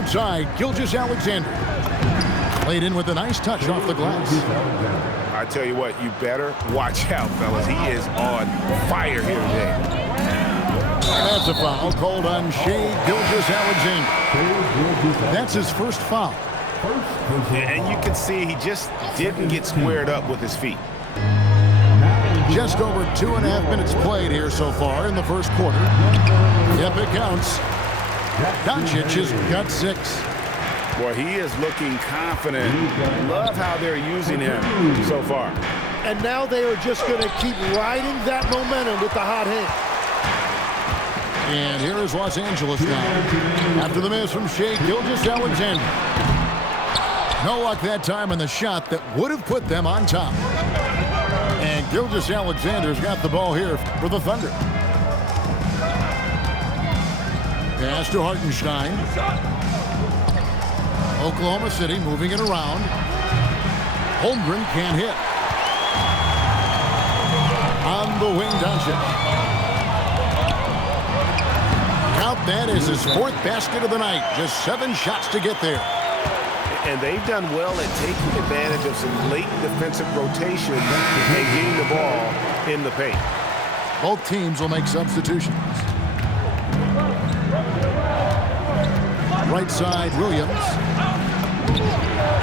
Outside, Gilgeous-Alexander. Played in with a nice touch off the glass. I tell you what, you better watch out, fellas. He is on fire here today. That's a foul called on Shea Gilgeous-Alexander. That's his first foul. And you can see he just didn't get squared up with his feet. Just over 2.5 minutes played here so far in the first quarter. Yep, it counts. Doncic has got 6. Boy, he is looking confident. Love how they're using him so far. And now they are just going to keep riding that momentum with the hot hand. And here is Los Angeles now. After the miss from Shea Gilgeous-Alexander. No luck that time on the shot that would have put them on top. And Gilgeous-Alexander's got the ball here for the Thunder. Pass to Hartenstein. Oklahoma City moving it around. Holmgren can't hit. On the wing, Doncic. Count that as his 4th basket of the night. Just 7 shots to get there. And they've done well at taking advantage of some late defensive rotation and getting the ball in the paint. Both teams will make substitutions. Right side, Williams.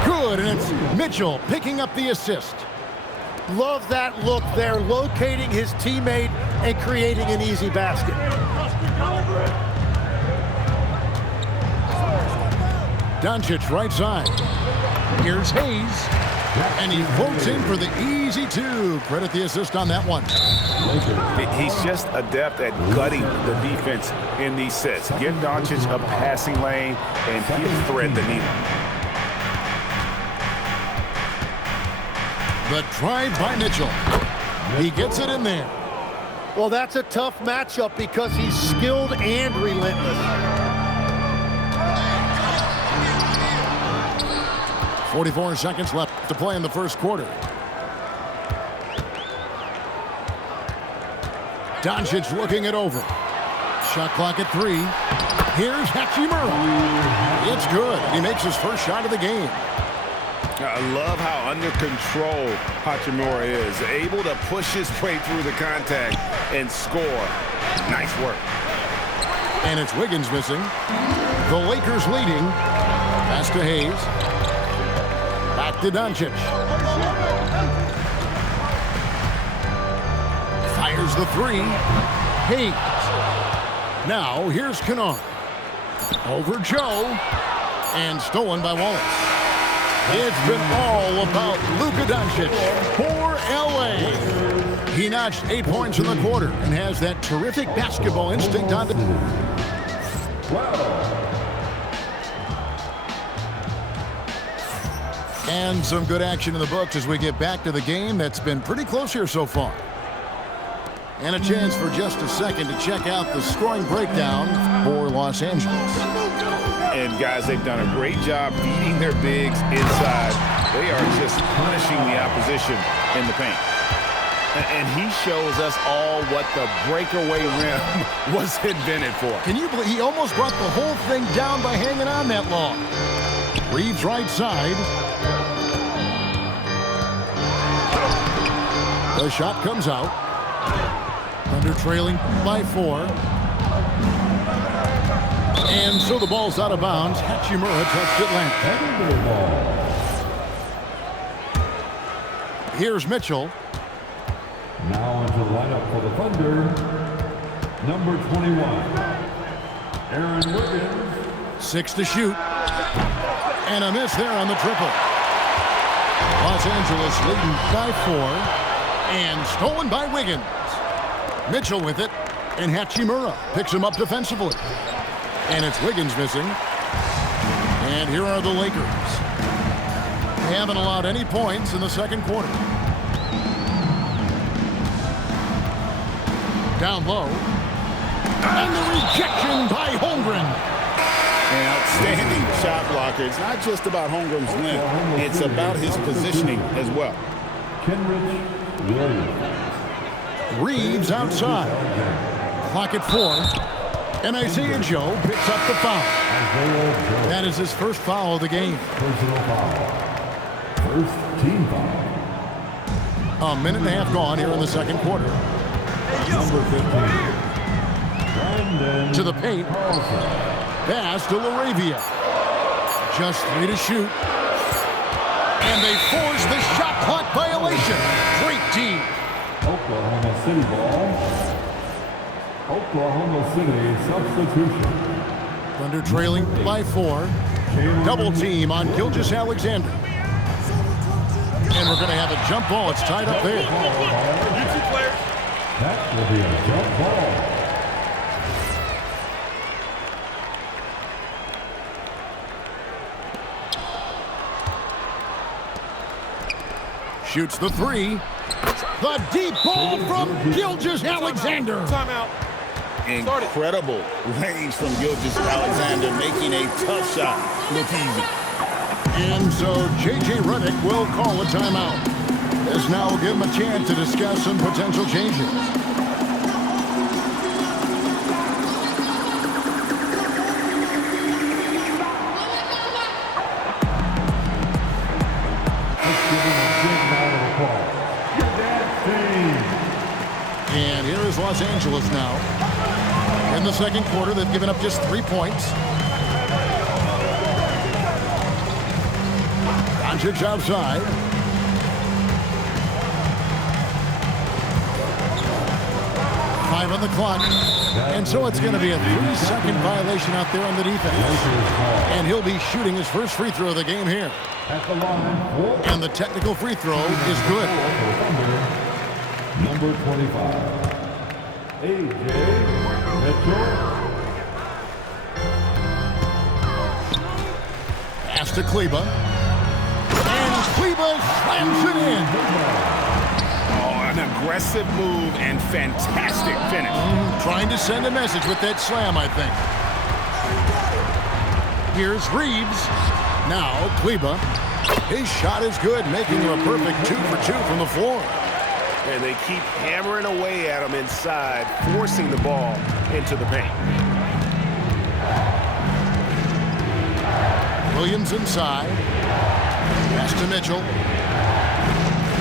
Good, and it's Mitchell picking up the assist. Love that look there, locating his teammate and creating an easy basket. Doncic right side. Here's Hayes. And he floats in for the easy 2. Credit the assist on that one. He's just adept at gutting the defense in these sets. Give Doncic a passing lane, and he'll thread the needle. The drive by Mitchell. He gets it in there. Well, that's a tough matchup because he's skilled and relentless. 44 seconds left to play in the first quarter. Doncic looking it over. Shot clock at 3. Here's Hachimura. It's good. He makes his first shot of the game. I love how under control Hachimura is. Able to push his way through the contact and score. Nice work. And it's Wiggins missing. The Lakers leading. Pass to Hayes. Back to Doncic. Fires the 3. Hayes. Now here's Kennard. Over Joe. And stolen by Wallace. It's been all about Luka Doncic for L.A. He notched 8 points in the quarter and has that terrific basketball instinct on the... And some good action in the books as we get back to the game that's been pretty close here so far. And a chance for just a second to check out the scoring breakdown for Los Angeles. And guys, they've done a great job beating their bigs inside. They are just punishing the opposition in the paint. And he shows us all what the breakaway rim was invented for. Can you believe he almost brought the whole thing down by hanging on that long? Reeves right side. The shot comes out. Thunder trailing by 4. And so the ball's out of bounds. Hachimura touched it last. Here's Mitchell. Now into the lineup for the Thunder, number 21, Aaron Wiggins. 6 to shoot. And a miss there on the triple. Los Angeles leading by 4. And stolen by Wiggins. Mitchell with it. And Hachimura picks him up defensively. And it's Wiggins missing. And here are the Lakers. They haven't allowed any points in the second quarter. Down low. And the rejection by Holmgren. An outstanding shot blocker. It's not just about Holmgren's length. It's about his positioning as well. Kenrich Williams. Reeves outside. Clock at 4. And Isaiah Joe picks up the foul. That is his first foul of the game. Personal foul. First team foul. A minute and a half gone here in the second quarter. Number 15. Brandon To the paint. Carlson. Pass to LaRavia. Just 3 to shoot. And they force the shot clock violation. Great team. Oklahoma City ball. Oklahoma City substitution. Thunder trailing by 4. Double team on Gilgeous-Alexander. And we're going to have a jump ball. It's tied up there. That will be a jump ball. Shoots the 3. The deep ball from Gilgeous-Alexander. Timeout. Incredible range from Gilgeous-Alexander, making a tough shot look easy. And so J.J. Redick will call a timeout. This now will give him a chance to discuss some potential changes. And here is Los Angeles now. In the second quarter, they've given up just 3 points. Doncic outside. Five on the clock. And so it's going to be a 3-second violation out there on the defense. And he'll be shooting his first free throw of the game here. And the technical free throw is good. Number 25, A.J. Mitchell. Pass to Kleba. And Kleba slams it in. Oh, an aggressive move and fantastic finish. Trying to send a message with that slam, I think. Here's Reeves. Now Kleba. His shot is good, making him a perfect 2 for 2 from the floor. And they keep hammering away at him inside, forcing the ball into the paint. Williams inside. Pass to Mitchell.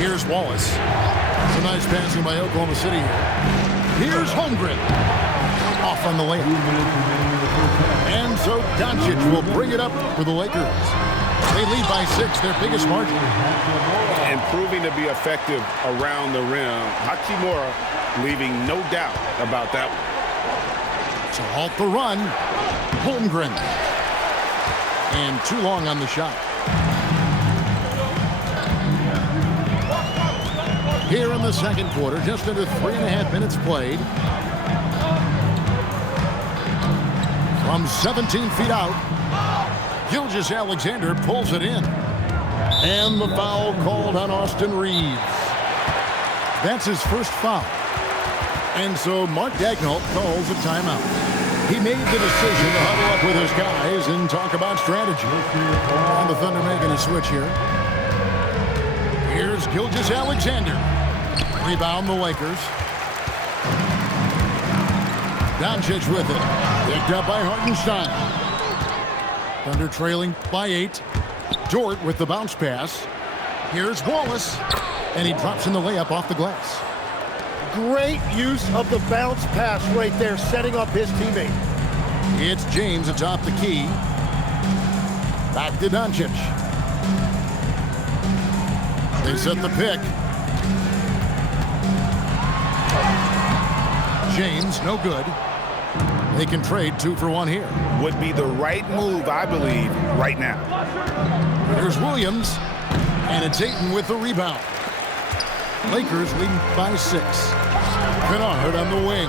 Here's Wallace. It's a nice passing by Oklahoma City here. Here's Holmgren. Off on the layup. And so Doncic will bring it up for the Lakers. They lead by 6, their biggest margin. And proving to be effective around the rim. Hachimura leaving no doubt about that one. To halt the run, Holmgren. And too long on the shot. Here in the second quarter, just under 3.5 minutes played. From 17 feet out, Gilgeous-Alexander pulls it in. And the foul called on Austin Reeves. That's his first foul. And so Mark Daigneault calls a timeout. He made the decision to huddle up with his guys and talk about strategy. And the Thunder making a switch here. Here's Gilgeous-Alexander. Rebound the Lakers. Doncic with it. Picked up by Hartenstein. Thunder trailing by 8. Dort with the bounce pass. Here's Wallace. And he drops in the layup off the glass. Great use of the bounce pass right there, setting up his teammate. It's James atop the key. Back to Doncic. They set the pick. James, no good. They can trade 2 for 1 here. Would be the right move, I believe, right now. Here's Williams. And it's Ayton with the rebound. Lakers leading by 6. Kennard on the wing.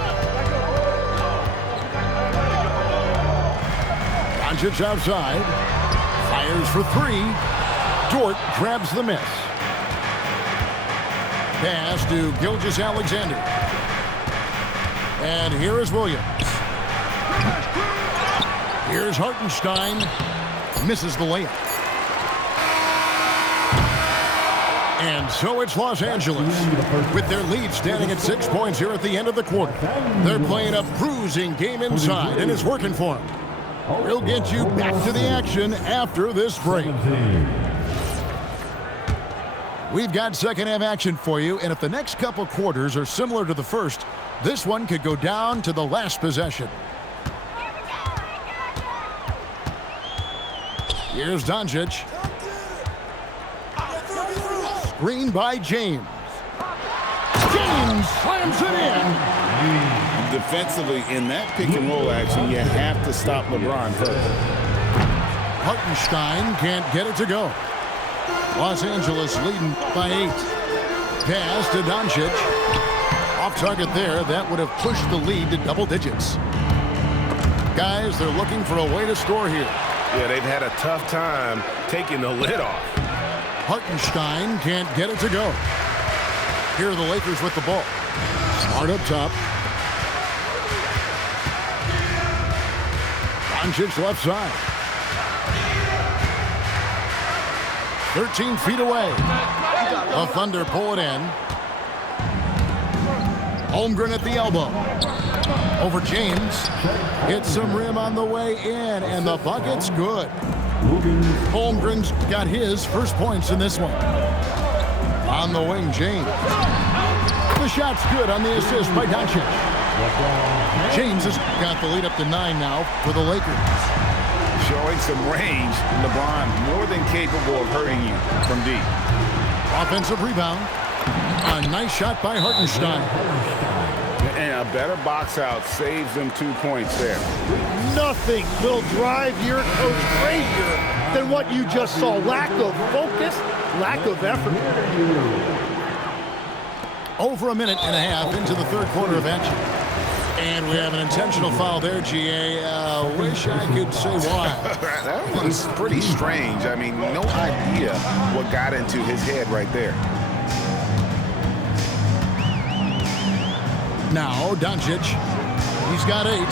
Doncic outside. Fires for 3. Dort grabs the miss. Pass to Gilgeous-Alexander. And here is Williams. Here's Hartenstein. Misses the layup. And so it's Los Angeles, with their lead standing at 6 points here at the end of the quarter. They're playing a bruising game inside, and it's working for them. We'll get you back to the action after this break. We've got second half action for you, and if the next couple quarters are similar to the first, this one could go down to the last possession. Here's Doncic. Screen by James. James slams it in. Defensively, in that pick and roll action, you have to stop LeBron first. Hartenstein can't get it to go. Los Angeles leading by 8. Pass to Doncic. Off target there. That would have pushed the lead to double digits. Guys, they're looking for a way to score here. Yeah, they've had a tough time taking the lid off. Hartenstein can't get it to go. Here are the Lakers with the ball. Smart up top. Doncic left side. 13 feet away. The Thunder pull it in. Holmgren at the elbow. Over James. Hits some rim on the way in, and the bucket's good. Holmgren's got his first points in this one. On the wing, James. The shot's good on the assist by Doncic. James has got the lead up to 9 now for the Lakers. Showing some range, LeBron more than capable of hurting you from deep. Offensive rebound. A nice shot by Hartenstein. And a better box out saves them 2 points there. Nothing will drive your coach crazier than what you just saw. Lack of focus, lack of effort. Over a minute and a half into the third quarter of action. And we have an intentional foul there, GA. Wish I could say why. That one's pretty strange. I mean, no idea what got into his head right there. Now, Doncic. He's got 8.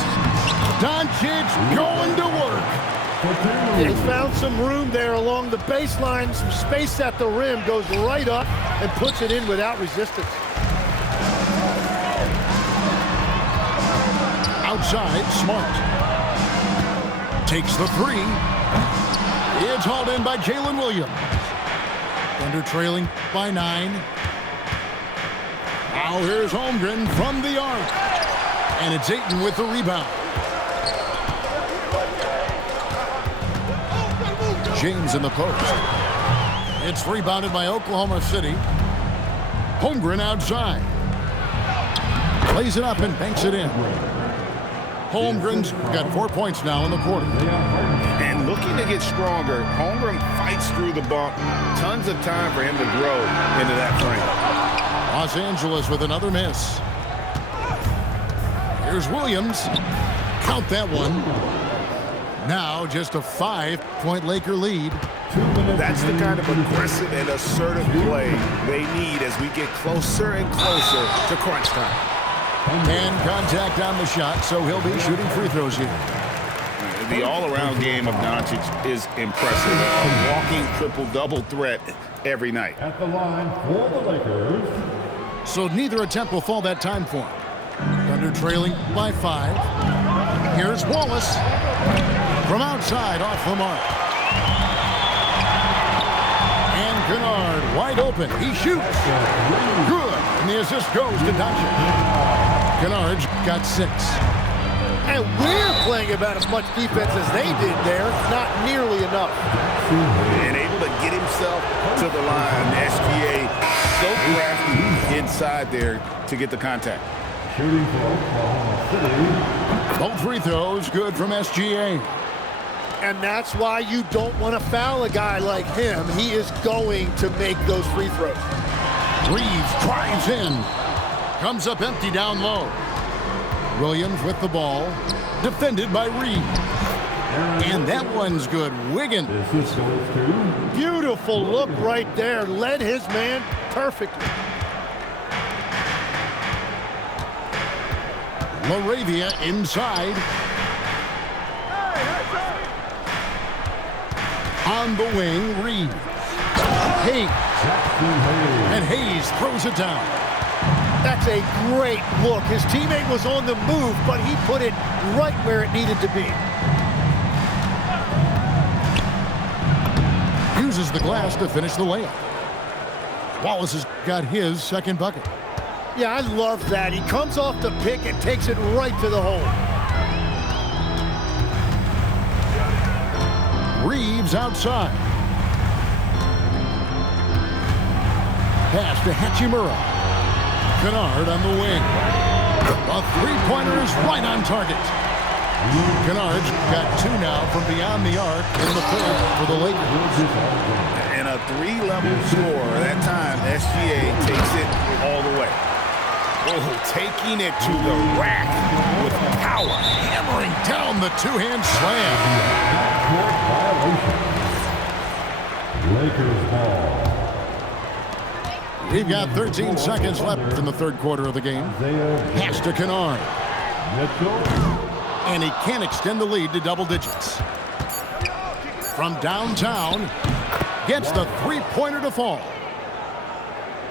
Doncic going to work. He found some room there along the baseline, some space at the rim, goes right up and puts it in without resistance. Outside, Smart. Takes the 3. It's hauled in by Jalen Williams. Thunder trailing by 9. Now here's Holmgren from the arc. And it's Ayton with the rebound. James in the post. It's rebounded by Oklahoma City. Holmgren outside. Plays it up and banks it in. Holmgren's got 4 points now in the quarter. And looking to get stronger, Holmgren fights through the bump. Tons of time for him to grow into that frame. Los Angeles with another miss. Here's Williams. Count that one. Now just a 5-point Laker lead. That's the kind of aggressive and assertive play they need as we get closer and closer to crunch time. And contact on the shot, so he'll be shooting free throws here. The all-around game of Doncic is impressive. A walking triple-double threat every night. At the line for the Lakers. So neither attempt will fall that time for him. Thunder trailing by 5. Here's Wallace. From outside, off the mark. And Kennard wide open. He shoots. Good. And the assist goes to Doncic. Kennard's got 6. And we're playing about as much defense as they did there. Not nearly enough. And able to get himself to the line. SGA so crafty inside there to get the contact. Shooting for Oklahoma City. Both free throws good from SGA. And that's why you don't want to foul a guy like him. He is going to make those free throws. Reeves drives in. Comes up empty down low. Williams with the ball. Defended by Reeves. And that one's good. Wiggins. Beautiful look right there. Led his man perfectly. LaRavia inside. On the wing, Reeves. Hayes. And Hayes throws it down. That's a great look. His teammate was on the move, but he put it right where it needed to be. Uses the glass to finish the layup. Wallace has got his second bucket. Yeah, I love that. He comes off the pick and takes it right to the hole. Reeves outside. Pass to Hachimura. Kennard on the wing. A three-pointer is right on target. Kennard's got two now from beyond the arc in the third for the Lakers. And a three-level score. That time, SGA takes it all the way. Oh, taking it to the rack with power. Hammering down the two-hand slam. Lakers ball. We've got 13 seconds left in the third quarter of the game. Pass to Kennard. And he can't extend the lead to double digits. From downtown, gets the three-pointer to fall.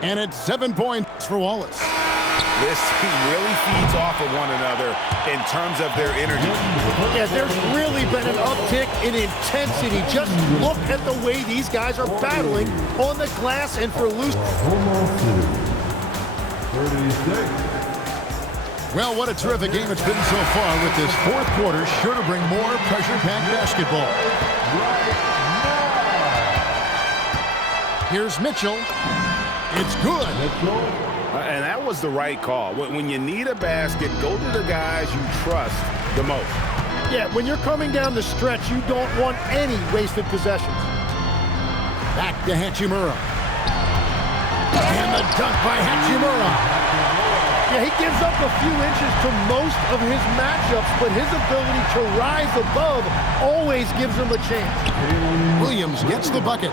And it's 7 points for Wallace. This team really feeds off of one another in terms of their energy. Yeah, there's really been an uptick in intensity. Just look at the way these guys are battling on the glass and for loose. 36. Well, what a terrific game it's been so far with this fourth quarter. Sure to bring more pressure-packed basketball. Here's Mitchell. It's good. And that was the right call. When you need a basket, go to the guys you trust the most. Yeah, when you're coming down the stretch, you don't want any wasted possessions. Back to Hachimura. And the dunk by Hachimura. Yeah, he gives up a few inches to most of his matchups, but his ability to rise above always gives him a chance. Williams gets the bucket.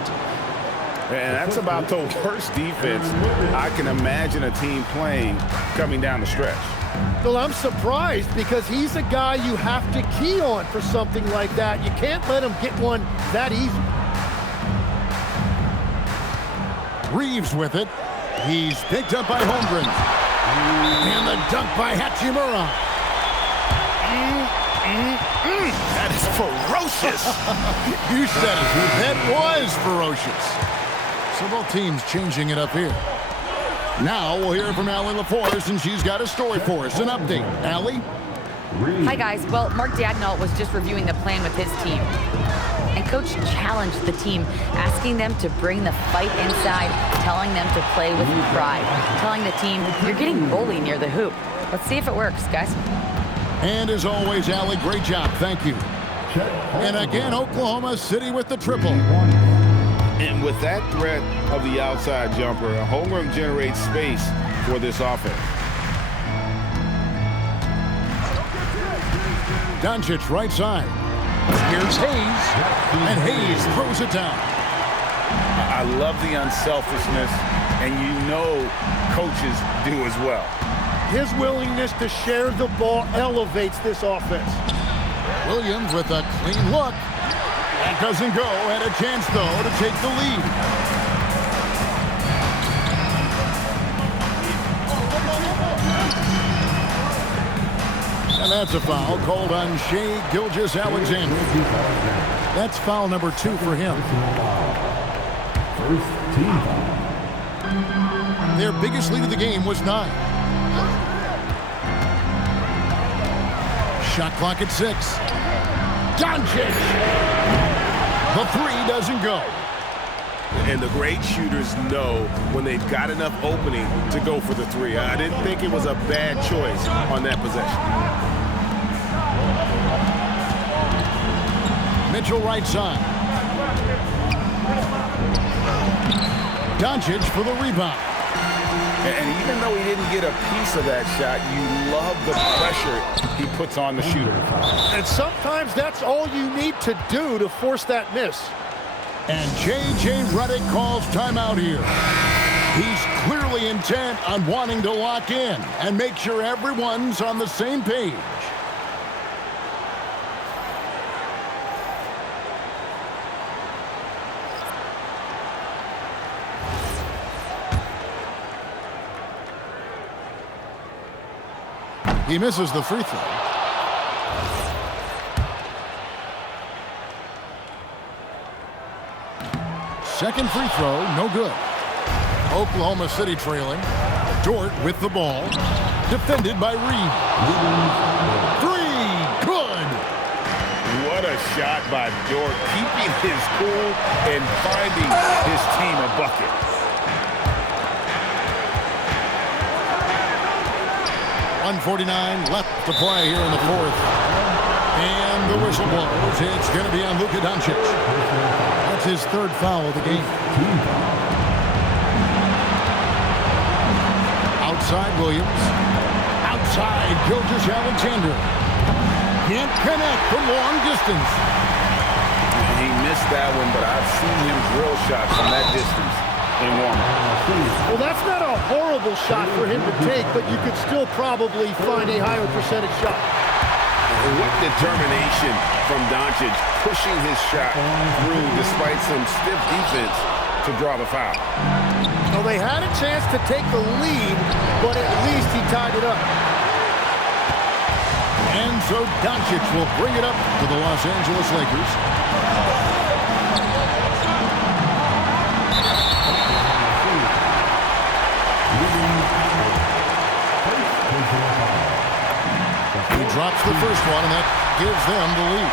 And that's about the worst defense I can imagine a team playing coming down the stretch. Well, I'm surprised because he's a guy you have to key on for something like that. You can't let him get one that easy. Reeves with it. He's picked up by Holmgren. And the dunk by Hachimura. That is ferocious. You said it. That was ferocious. So both teams changing it up here. Now we'll hear from Allie LaForce, and she's got a story for us. An update. Allie? Hi, guys. Well, Mark Dagnall was just reviewing the plan with his team. And Coach challenged the team, asking them to bring the fight inside, telling them to play with pride, telling the team, you're getting bullied near the hoop. Let's see if it works, guys. And as always, Allie, great job. Thank you. And again, Oklahoma City with the triple. And with that threat of the outside jumper, Holmgren generates space for this offense. Doncic right side. Here's Hayes. And Hayes throws it down. I love the unselfishness, and you know coaches do as well. His willingness to share the ball elevates this offense. Williams with a clean look. That doesn't go. Had a chance, though, to take the lead. And that's a foul called on Shai Gilgeous-Alexander. That's foul number 2 for him. First team foul. Their biggest lead of the game was 9. Shot clock at 6. Doncic! The 3 doesn't go. And the great shooters know when they've got enough opening to go for the 3. I didn't think it was a bad choice on that possession. Mitchell right side. Doncic for the rebound. And even though he didn't get a piece of that shot, you love the pressure he puts on the shooter. And sometimes that's all you need to do to force that miss. And J.J. Redick calls timeout here. He's clearly intent on wanting to lock in and make sure everyone's on the same page. He misses the free throw. Second free throw, no good. Oklahoma City trailing. Dort with the ball. Defended by Reed. Three, good. What a shot by Dort, keeping his cool and finding his team a bucket. .149 left to play here in the fourth. And the whistle blows. It's going to be on Luka Doncic. That's his third foul of the game. Outside Williams. Outside Gilgeous-Alexander. Can't connect from long distance. He missed that one, but I've seen him drill shots from that distance in warm-up. Well, that's not a horrible shot for him to take, but you could still probably find a higher percentage shot. What determination from Doncic, pushing his shot through despite some stiff defense to draw the foul. Well, they had a chance to take the lead, but at least he tied it up. And so Doncic will bring it up to the Los Angeles Lakers. He drops the first one, and that gives them the lead.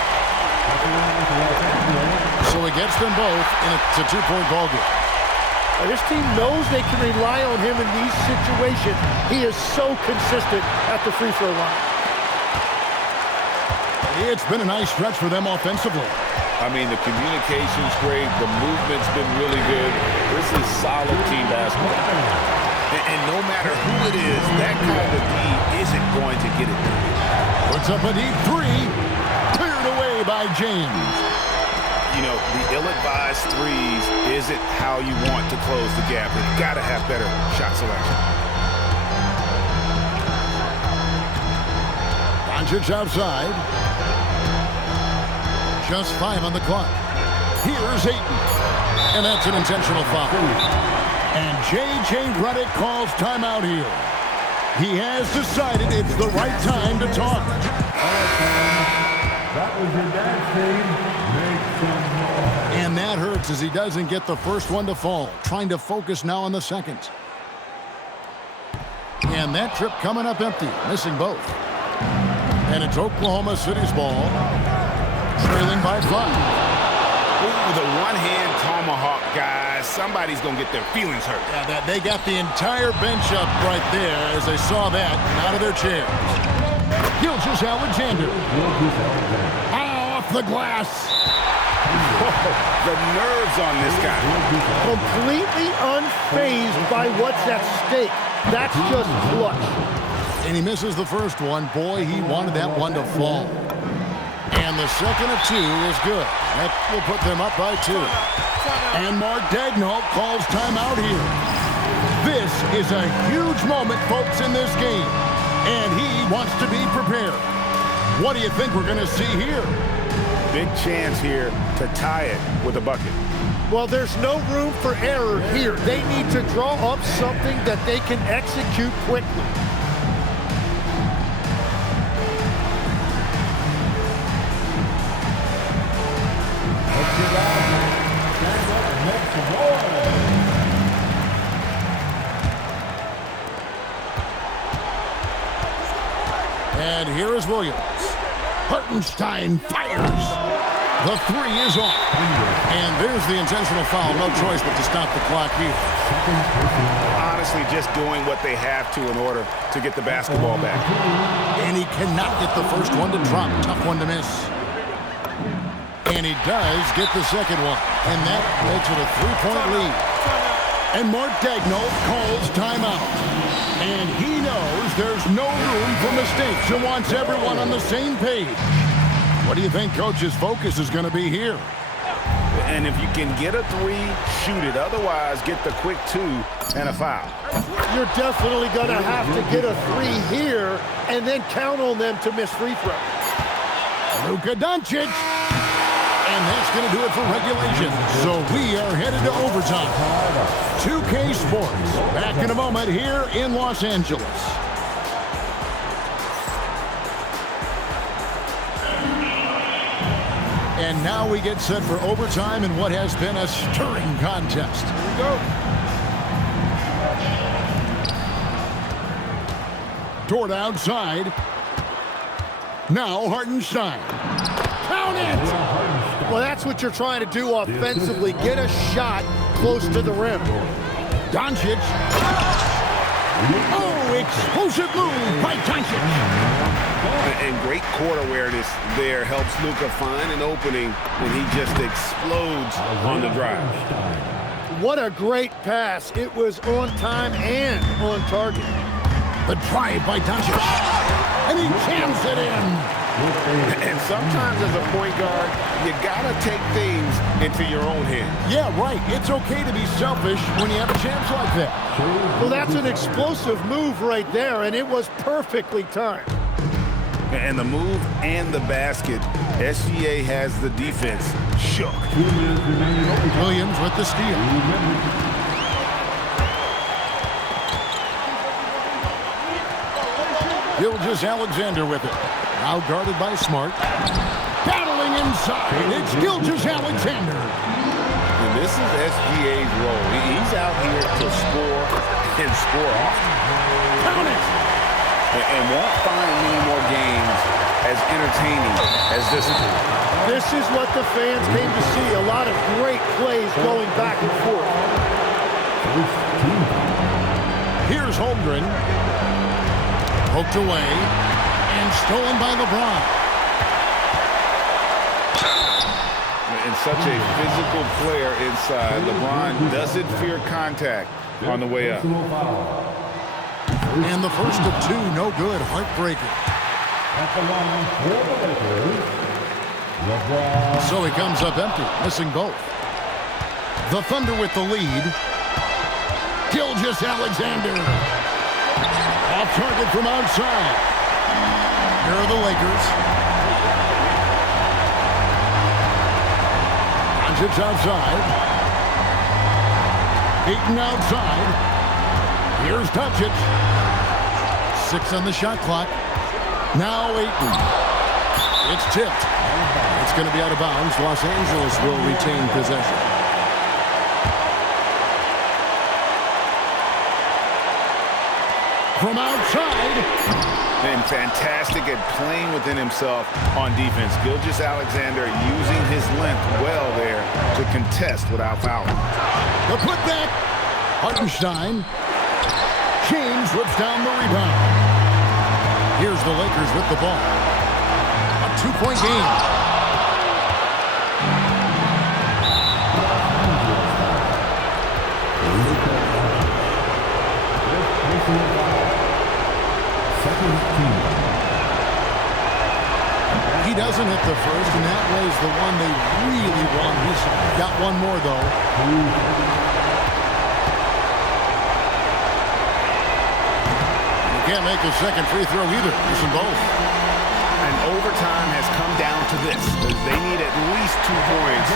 So he gets them both, and it's a two-point ball game. This team knows they can rely on him in these situations. He is so consistent at the free throw line. It's been a nice stretch for them offensively. I mean, the communication's great. The movement's been really good. This is solid team basketball. And no matter who it is, that kind of D isn't going to get it. Puts up a deep three. Cleared away by James. You know, the ill-advised threes isn't how you want to close the gap. You've got to have better shot selection. Doncic outside. Just 5 on the clock. Here's Ayton. And that's an intentional foul. And J.J. Redick calls timeout here. He has decided it's the right time to talk. That was your dance team. Make some noise. And that hurts as he doesn't get the first one to fall. Trying to focus now on the second. And that trip coming up empty. Missing both. And it's Oklahoma City's ball. Trailing by 5. Ooh, the one-hand tomahawk, guys. Somebody's going to get their feelings hurt. Yeah, they got the entire bench up right there as they saw that out of their chairs. Gilgeous-Alexander. Off the glass. The nerves on this guy. Completely unfazed by what's at stake. That's just clutch. And he misses the first one. Boy, he wanted that one to fall. And the second of 2 is good. That will put them up by 2. And Mark Daigneault calls timeout here. This is a huge moment, folks, in this game. And he wants to be prepared. What do you think we're going to see here? Big chance here to tie it with a bucket. Well, there's no room for error here. They need to draw up something that they can execute quickly. And here is Williams. Hartenstein fires. The 3 is off. And there's the intentional foul. No choice but to stop the clock here. Honestly, just doing what they have to in order to get the basketball back. And he cannot get the first one to drop. Tough one to miss. And he does get the second one. And that makes it a 3-point lead. And Mark Daigneault calls timeout. And he knows there's no room for mistakes and wants everyone on the same page. What do you think Coach's focus is going to be here? And if you can get a 3, shoot it. Otherwise, get the quick 2 and a foul. You're definitely going to have to get a 3 here and then count on them to miss free throws. Luka Doncic. And that's going to do it for regulation. So we are headed to overtime. 2K Sports. Back in a moment here in Los Angeles. And now we get set for overtime in what has been a stirring contest. Here we go. Toward outside. Now Hartenstein. Count it! Well, that's what you're trying to do offensively. Get a shot close to the rim. Doncic. Oh, explosive move by Doncic. And great court awareness there helps Luka find an opening, and he just explodes on the drive. What a great pass. It was on time and on target. The drive by Doncic. And he jams it in. And sometimes as a point guard, you gotta take things into your own hands. Yeah, right. It's okay to be selfish when you have a chance like that. Well, that's an explosive move right there, and it was perfectly timed. And the move and the basket, SGA has the defense shook. Williams with the steal. Gilgeous-Alexander with it. Now guarded by Smart. Battling inside. It's Gilgeous-Alexander. And this is SGA's role. He's out here to score and score often. Count it. And won't find many more games as entertaining as this one. This is what the fans came to see. A lot of great plays going back and forth. Here's Holmgren. Poked away and stolen by LeBron. And such a physical player inside, LeBron doesn't fear contact on the way up. And the first of two, no good. Heartbreaker. So he comes up empty, missing both. The Thunder with the lead. Gilgeous-Alexander. Off target from outside. Here are the Lakers. Doncic outside. Ayton outside. Here's Doncic. 6 on the shot clock. Now Ayton. It's tipped. It's going to be out of bounds. Los Angeles will retain possession. From outside. And fantastic at playing within himself on defense. Gilgeous-Alexander using his length well there to contest without fouling. The putback. Hartenstein. James whips down the rebound. Here's the Lakers with the ball. A 2-point game. He doesn't hit the first, and that was the one they really won. He's got one more, though. You can't make a second free throw either. Missing both. And overtime has come down to this. They need at least 2 points,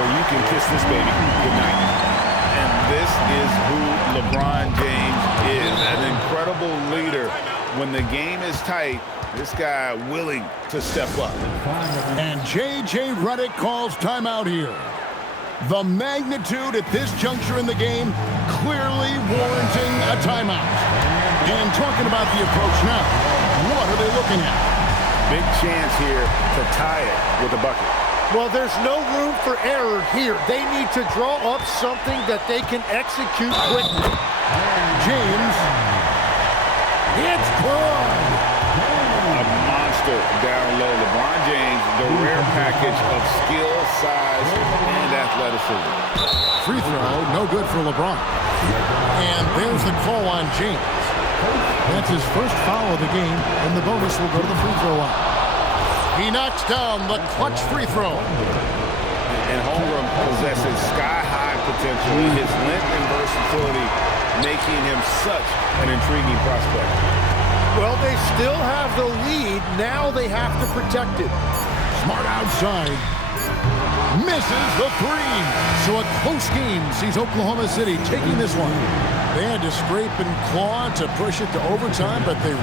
or you can kiss this baby goodnight. And this is who LeBron James is, an incredible leader. When the game is tight, this guy willing to step up. And J.J. Redick calls timeout here. The magnitude at this juncture in the game clearly warranting a timeout. And talking about the approach now, what are they looking at? Big chance here to tie it with a bucket. Well, there's no room for error here. They need to draw up something that they can execute quickly. James. It's good. A monster down low. LeBron James, the rare package of skill, size, and athleticism. Free throw, no good for LeBron. And there's the call on James. That's his first foul of the game, and the bonus will go to the free throw line. He knocks down the clutch free throw. And Holmgren possesses sky-high potential. His length and versatility making him such an intriguing prospect. Well, they still have the lead. Now they have to protect it. Smart outside. Misses the three. So a close game sees Oklahoma City taking this one. They had to scrape and claw to push it to overtime, but they